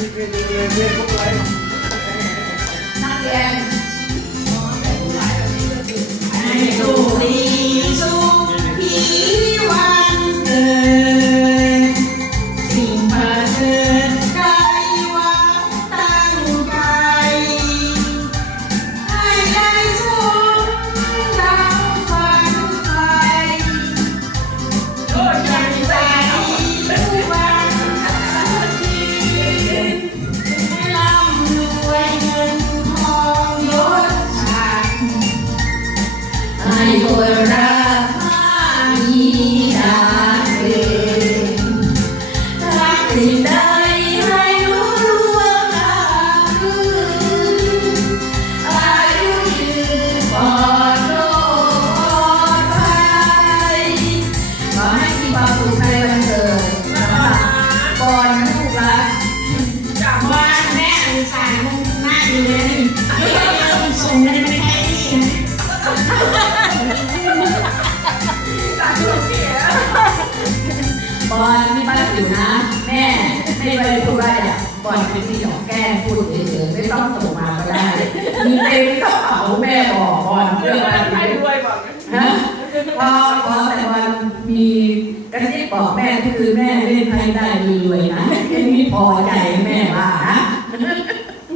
มีเคยดูเลยเล่นพวกไรนักเรียนให้ดูดีสุขีวันเกิดสิ่งประเสริฐใจว่าตั้งใจให้ได้สมดังฝันใฝ่ก็ยังใจทุกวันทีร่ำรวยเงินทองยศศักดิ์ให้คนรักมีดาเด่นรักสิ่งใดให้รู้ว่ารักอายุยืนปลอดโรคปลอดภัยขอให้มีความสุขในวันเกิดนะคะก่อนนะลูกรักจากบ้านแม่อุตส่าห์มุ่งหน้าอยู่เลยนี่ส่งกันไปแค่นี้บอลนี่บ้านอยู่นะแม่ไม่ไปพูดอะไรอ่ะบอลเป็นที่หยอกแก้พูดเฉยๆไม่ต้องส่งมาก็ได้มีเต็มกระเป๋าแม่บอกบอลเรื่องอะไรให้ด้วยบอกฮะพอแต่บอลมีกระซิบบอกแม่ก็คือแม่เล่นไพ่ได้รวยนะแค่นี้พอใจ